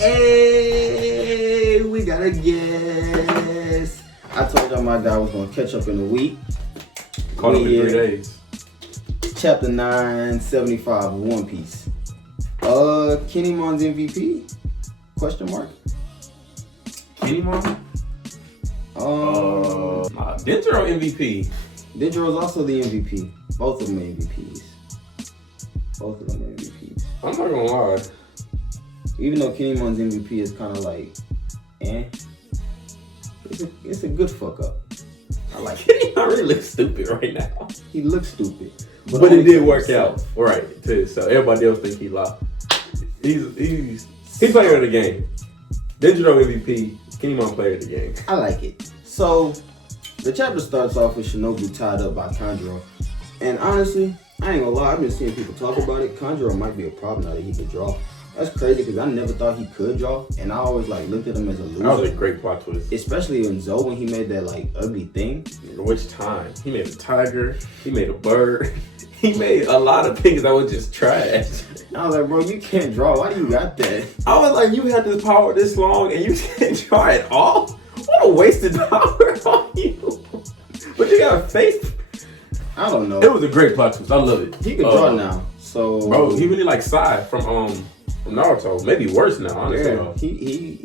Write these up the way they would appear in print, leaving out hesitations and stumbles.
Hey, we got a guest. I told y'all my guy was gonna catch up in a week. Caught up in 3 days. Chapter 975 of One Piece. Kenny Mon's MVP? Question mark. Kenny Mon? Denjiro MVP. Denjiro's also the MVP. Both of them MVPs. I'm not gonna lie. Even though Kenny Mon's MVP is kind of like, it's a good fuck up. I like Kenny Mon really looks stupid right now. He looks stupid. But it did work out. Right, too. So everybody else think he lost. He's player of the game. Denjiro MVP, Kenny Mon player of the game. I like it. So, the chapter starts off with Shinobu tied up by Kanjuro. And honestly, I ain't gonna lie, I've been seeing people talk about it. Kanjuro might be a problem now that he can draw. That's crazy because I never thought he could draw. And I always looked at him as a loser. That was a great plot twist. Especially in Zoe when he made that ugly thing. Which time? He made a tiger, he made a bird, he made a lot of things that was just trash. I was like, bro, you can't draw. Why do you got that? I was like, you had this power this long and you can't draw at all? What a wasted power on you. But you got a face. I don't know. It was a great plot twist. I love it. He can draw now. So bro, he really like Sai from Naruto. Maybe worse now, honestly. Yeah,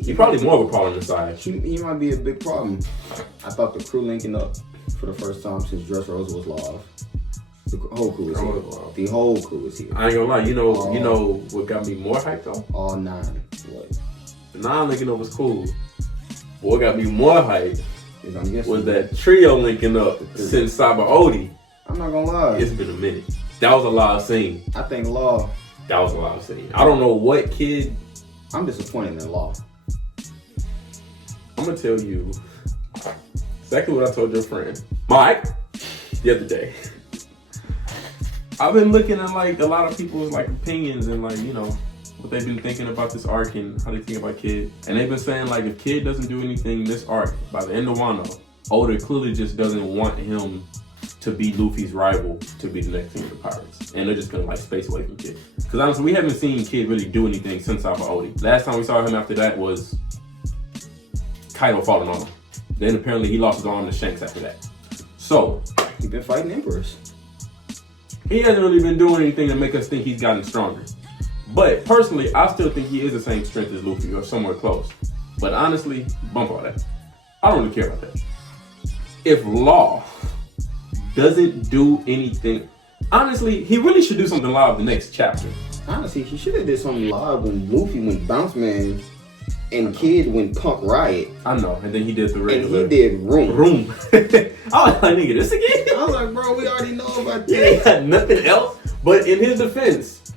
he probably more of a problem than Sai. He might be a big problem. I thought the crew linking up for the first time since Dressrosa was lost. The whole crew is here. The whole crew is here. I ain't gonna lie, you know what got me more hyped though? All 9. What? The 9 linking up was cool. But what got me more hyped was that that trio linking up since Saba Odi. I'm not gonna lie. It's been a minute. That was a live scene. I think Law. That was a live scene. I don't know what kid. I'm disappointed in Law. I'm gonna tell you exactly what I told your friend Mike the other day. I've been looking at a lot of people's opinions and what they've been thinking about this arc and how they think about Kid. And they've been saying if Kid doesn't do anything this arc by the end of Wano, Oda clearly just doesn't want him to be Luffy's rival to be the next king of the pirates. And they're just gonna space away from Kid. Because honestly, we haven't seen Kid really do anything since Saba Odi. Last time we saw him after that was Kaido falling on him. Then apparently he lost his arm to Shanks after that. So He's been fighting Emperors. He hasn't really been doing anything to make us think he's gotten stronger. But personally, I still think he is the same strength as Luffy or somewhere close. But honestly, bump all that. I don't really care about that. If Law doesn't do anything, honestly, he really should do something live the next chapter. Honestly, he should have did something live when Luffy went Bounce Man and Kid went Punk Riot. I know, and then he did the regular. And he did Room. I was like, nigga, this again? I was like, bro, we already know about Yeah, this. he had nothing else. But in his defense,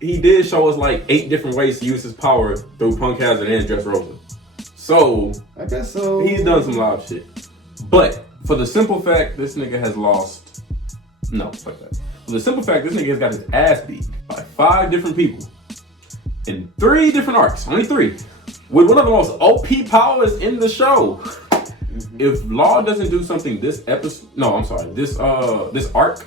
he did show us 8 different ways to use his power through Punk Hazard and Dressrosa. So I guess so. He's done some live shit. But for the simple fact this nigga has lost. No, fuck that. For the simple fact this nigga has got his ass beat by 5 different people in 3 different arcs. Only 3. With one of the most OP powers in the show. If Law doesn't do something this arc,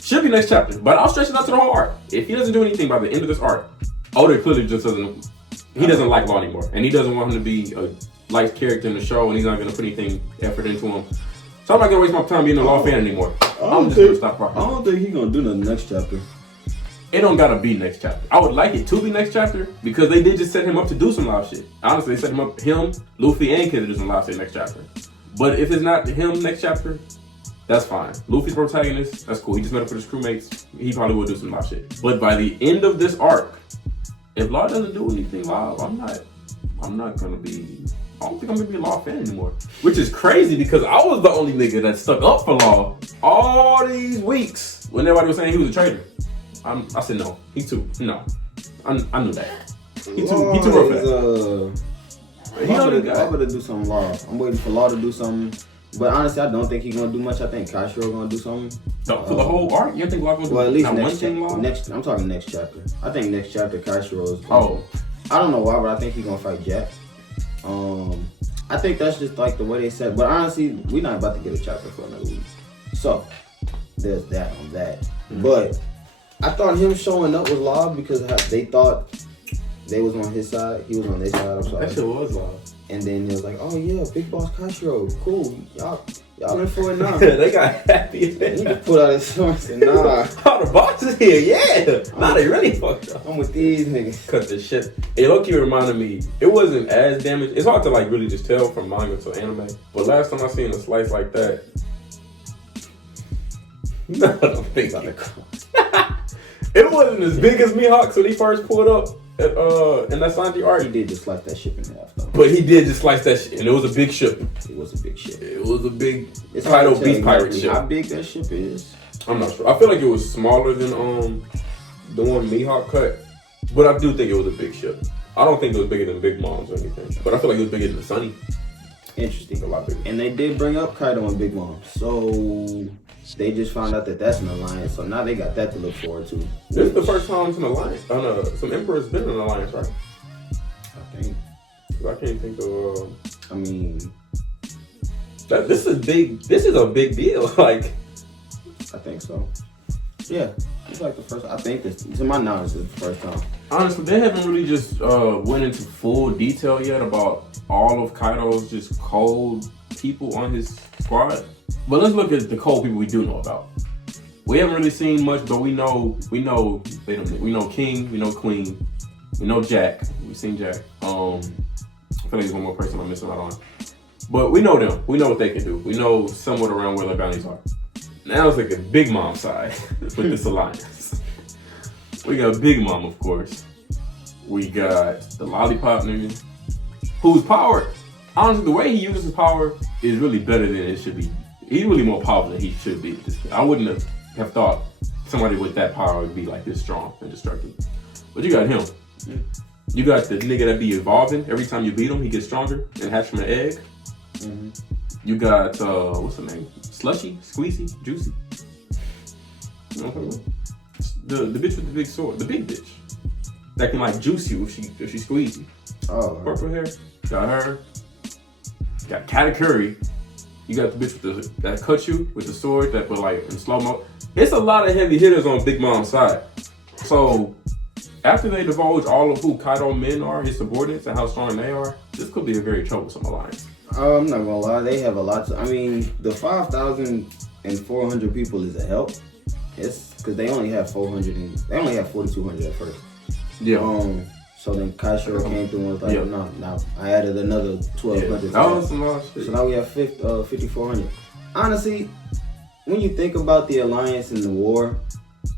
should be next chapter, but I'll stretch it out to the whole arc. If he doesn't do anything by the end of this arc, Oda clearly just doesn't like Law anymore, and he doesn't want him to be a liked character in the show, and he's not gonna put anything effort into him. So I'm not gonna waste my time being a Law fan anymore. I'm just gonna stop rocking. I don't think he's gonna do nothing next chapter. It don't gotta be next chapter. I would like it to be next chapter because they did just set him up to do some live shit. Honestly, they set him up, Luffy, and Kid to do some live shit next chapter. But if it's not him next chapter, that's fine. Luffy's protagonist, that's cool. He just met up with his crewmates. He probably will do some live shit. But by the end of this arc, if Law doesn't do anything live, I don't think I'm gonna be a Law fan anymore. Which is crazy because I was the only nigga that stuck up for Law all these weeks when everybody was saying he was a traitor. I said no. I knew that. He too rough. I'm gonna do something Law. I'm waiting for Law to do something. But honestly, I don't think he's gonna do much. I think Kashiro gonna do something. For the whole arc? You think Law gonna do at least next I'm talking next chapter. I think next chapter Kashiro is gonna, I don't know why, but I think he's gonna fight Jack. I think that's just the way they said. But honestly, we're not about to get a chapter for another week. So there's that on that. Mm-hmm. But I thought him showing up was live because they thought they was on his side. He was on their side. I'm sorry. That shit was live. And then he was like, "Oh yeah, Big Boss Kashiro, cool. Y'all in for it now." They got happy. He just pulled out his sword and said, "Nah, Oh, the boss is here, yeah. Nah, they really fucked up. I'm with these niggas." Cut the shit. It low-key reminded me, it wasn't as damaged. It's hard to like really just tell from manga to anime. But last time I seen a slice like that, no, I don't think about it wasn't as big as Mihawk's when he first pulled up in that Sanji arc. He did just slice that ship in half though. But he did just slice that shit, and it was a big ship. It was a big ship. It was a big It's hard Kaido to tell Beast Pirate exactly ship. how big that ship is. I'm not sure. I feel like it was smaller than the one Mihawk cut, but I do think it was a big ship. I don't think it was bigger than Big Mom's or anything, but I feel like it was bigger than Sunny. Interesting. A lot bigger. And they did bring up Kaido and Big Mom, so they just found out that that's an alliance. So now they got that to look forward to. This is the first time some alliance, some Emperor's been in an alliance, right? I think. 'Cause I can't think of. I mean, This is big. This is a big deal. Like, I think so. Yeah, it's like the first. I think this, to my knowledge, is the first time. honestly, they haven't really just went into full detail yet about all of Kaido's just cold people on his squad. But let's look at the cold people we do know about. We haven't really seen much, but we know King, we know Queen, we know Jack. We've seen Jack. I feel like there's one more person I'm missing out on. But we know them. We know what they can do. We know somewhat around where their bounties are. Now it's like a Big Mom side with this alliance. We got Big Mom, of course. We got the Lollipop nigga, whose power, honestly, the way he uses his power is really better than it should be. He's really more powerful than he should be. I wouldn't have thought somebody with that power would be like this strong and destructive. But you got him. You got the nigga that be evolving. Every time you beat him, he gets stronger and hatch from an egg. Mm-hmm. You got, what's her name? Slushy? Squeezy? Juicy? You know what I'm talking about? The bitch with the big sword. The big bitch. That can like juice you if she squeeze you. Oh, Purple hair. Got her. Got Katakuri. You got the bitch that cut you with the sword that was like in slow-mo. It's a lot of heavy hitters on Big Mom's side. So after they divulge all of who Kaido men are, his subordinates, and how strong they are, this could be a very troublesome alliance. I'm not gonna lie, they have a lot to. I mean, the 5,400 people is a help. It's because they only have 400 and they only have 4,200 at first. Yeah. So then Kashiro came through and was like, no, I added another 1,200. Yeah, that was some lot of shit. So now we have 5,400. Honestly, when you think about the alliance and the war,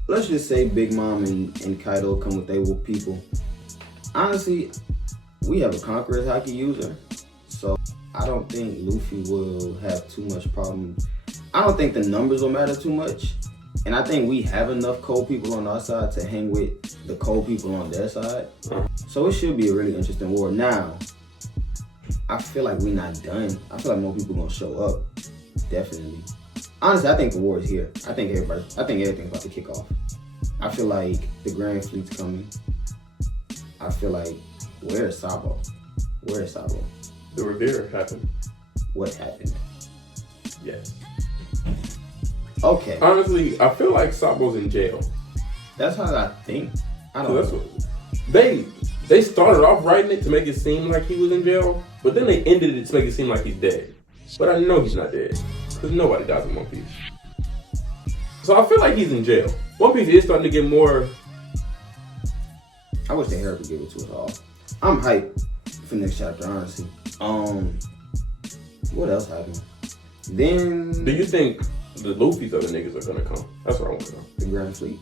let's just say Big Mom and Kaido come with their people. Honestly, we have a Conqueror's Haki user, so I don't think Luffy will have too much problem. I don't think the numbers will matter too much. And I think we have enough cold people on our side to hang with the cold people on their side. So it should be a really interesting war. Now, I feel like we're not done. I feel like more people gonna show up. Definitely. Honestly, I think the war is here. I think everything's about to kick off. I feel like the Grand Fleet's coming. I feel like, where is Sabo? Where is Sabo? The Revere happened. What happened? Yes. Okay. Honestly, I feel like Sabo's in jail. That's how I think. I don't know. They started off writing it to make it seem like he was in jail, but then they ended it to make it seem like he's dead. But I know he's not dead, because nobody dies in One Piece. So I feel like he's in jail. One Piece is starting to get more... I wish they hurry to give it to us all. I'm hyped for next chapter, honestly. What else happened? Then... Do you think the Luffy's other niggas are gonna come? That's what I want to know. The Grand Fleet.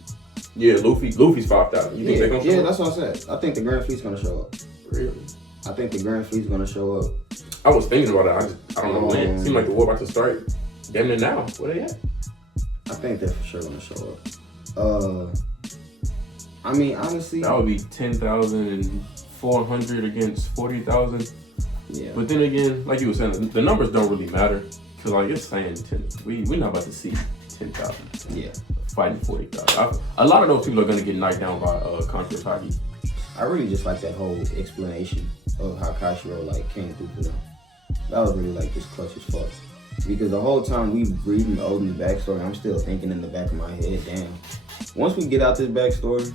Yeah, Luffy's 5,000. You think they're gonna show up? Yeah, that's what I said. I think the Grand Fleet's gonna show up. Really? I think the Grand Fleet's gonna show up. I was thinking about it. I don't know when. It seemed like the war about to start. Damn near now. Where they at? I think they're for sure gonna show up. I mean, honestly, That would be 10,400 against 40,000. yeah. But then again, like you were saying, the numbers don't really matter. Cause like it's saying 10. We're not about to see 10,000. Yeah. Fighting 40,000. A lot of those people are gonna get knocked down by Conqueror's Haki. I really just like that whole explanation of how Kashiro like came through for them. That was really like just clutch as fuck. Because the whole time we reading Odin's backstory, I'm still thinking in the back of my head, damn, once we get out this backstory,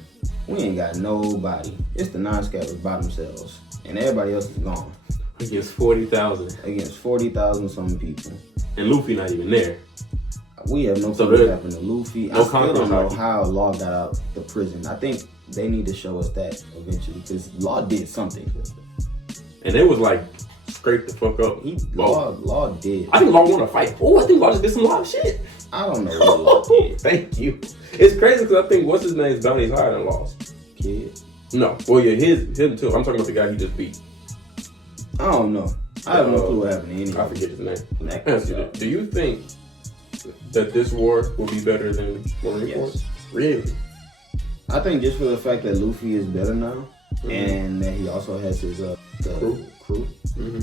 we ain't got nobody. It's the non-scabbers by themselves, and everybody else is gone. Against 40,000. Against 40,000 something people. And Luffy not even there. We have no clue what happened to Luffy. No I still don't know hockey. how Law got out the prison. I think they need to show us that eventually, because Law did something. And it was like scraped the fuck up. Law did. I think Law won a fight. Oh, I think Law just did some live shit. I don't know what Law did. Thank you. It's crazy because I think what's his name's bounty's higher than Law's. Kid. No. Well, yeah, him too. I'm talking about the guy he just beat. I don't know. I have no clue what happened to any. I forget his name. Do you think that this war will be better than Marine Corps? Really? I think just for the fact that Luffy is better now, and that he also has his crew. Mm-hmm.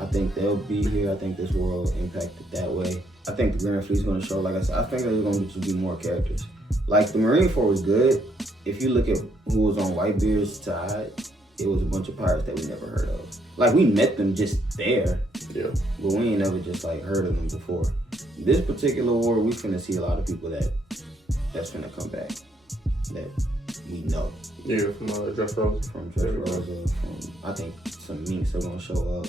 I think they'll be here. I think this war will impact it that way. I think the Grand Fleet's going to show, like I said, I think there's going to be more characters. Like, the Marine Corps was good. If you look at who was on Whitebeard's side, it was a bunch of pirates that we never heard of. Like, we met them just there, yeah, but we ain't never just like heard of them before. This particular war, we finna see a lot of people that's finna come back that we know. Yeah, from Dressrosa. From Dressrosa, from I think some Minks are gonna show up.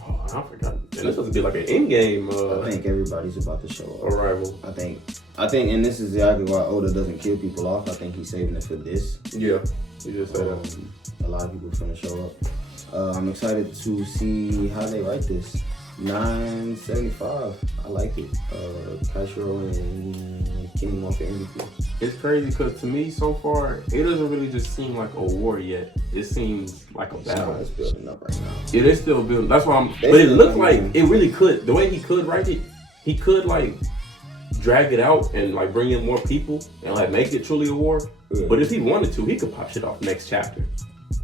Oh, I forgot. And this supposed to be like an in-game. I think everybody's about to show up. Arrival. I think, and this is exactly why Oda doesn't kill people off. I think he's saving it for this. Yeah, you just said that. A lot of people are finna show up. I'm excited to see how they write this. 975. I like it. Kaishiro and King off the MVP. It's crazy because to me so far, it doesn't really just seem like a war yet. It seems like a battle. It's building up right now. It is still building. That's why but it looks like it really could. The way he could write it, he could like drag it out and like bring in more people and like make it truly a war. Yeah. But if he wanted to, he could pop shit off next chapter.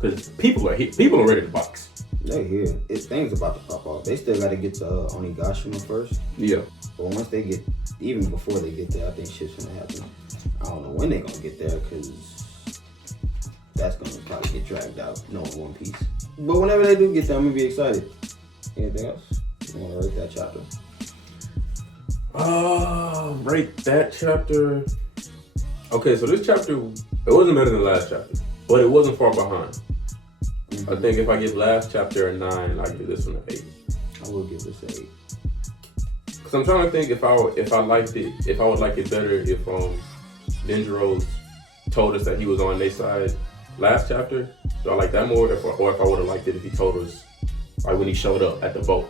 Because people are ready to box. They're here. Things about to pop off. They still got to get to Onigashima first. Yeah. But once they get, even before they get there, I think shit's gonna happen. I don't know when they're gonna get there because that's gonna probably get dragged out. No One Piece. But whenever they do get there, I'm gonna be excited. Anything else? You wanna rate that chapter? Rate that chapter. Okay, so this chapter, it wasn't better than the last chapter, but it wasn't far behind. Mm-hmm. I think if I give last chapter a 9, I give this one an 8. I will give this an 8. Cause I'm trying to think if I would like it better if Denjiro's told us that he was on their side last chapter. Do I like that more, or if I would have liked it if he told us like when he showed up at the boat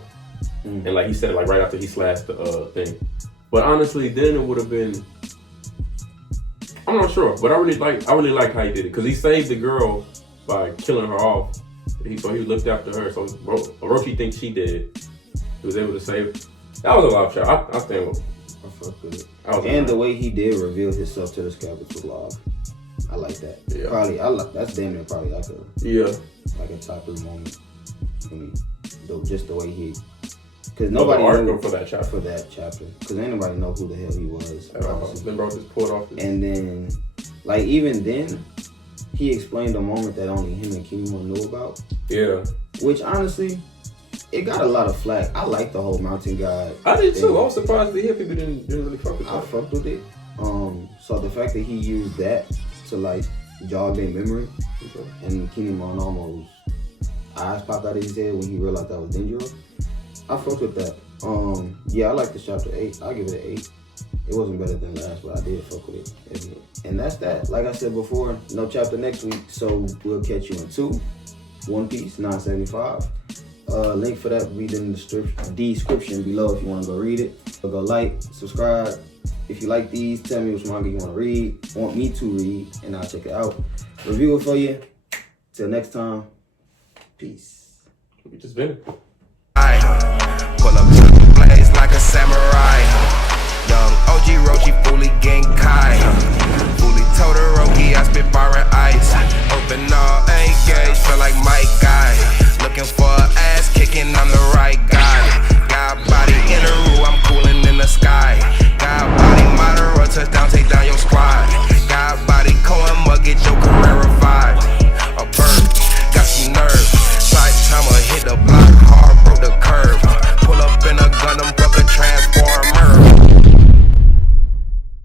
and like he said it like right after he slashed the thing. But honestly, then it would have been. I'm not sure, but I really like how he did it because he saved the girl by killing her off. So he looked after her. So Orochi thinks she did. He was able to save. That was a live shot. I stand with. I fuck with it. And the way he did reveal himself to the scabbards was live. I like that. Yeah. Probably that's damn near probably like a top 3 moment for me. Just the way he. Because nobody knew for that chapter. Because ain't nobody know who the hell he was. Then bro just pulled off. And then, like even then, he explained a moment that only him and Kimimo knew about. Yeah. Which honestly, it got a lot of flack. I like the whole mountain god. I did too. I was surprised to hear people didn't really fuck with it. I fucked with it. So the fact that he used that to like jog their memory, and Kimimo almost eyes popped out of his head when he realized that was Denjiro. I fucked with that. Yeah, I like this chapter 8. I'll give it an 8. It wasn't better than last, but I did fuck with it. And that's that. Like I said before, no chapter next week, so we'll catch you in 2. One Piece, 975. Link for that will be in the description below if you want to go read it. So go like, subscribe. If you like these, tell me which manga you want to read, want me to read, and I'll check it out. Review it for you. Till next time, peace. We just been. Pull up to the blaze like a samurai. Young OG Roshi fully gang kai. Fully Todoroki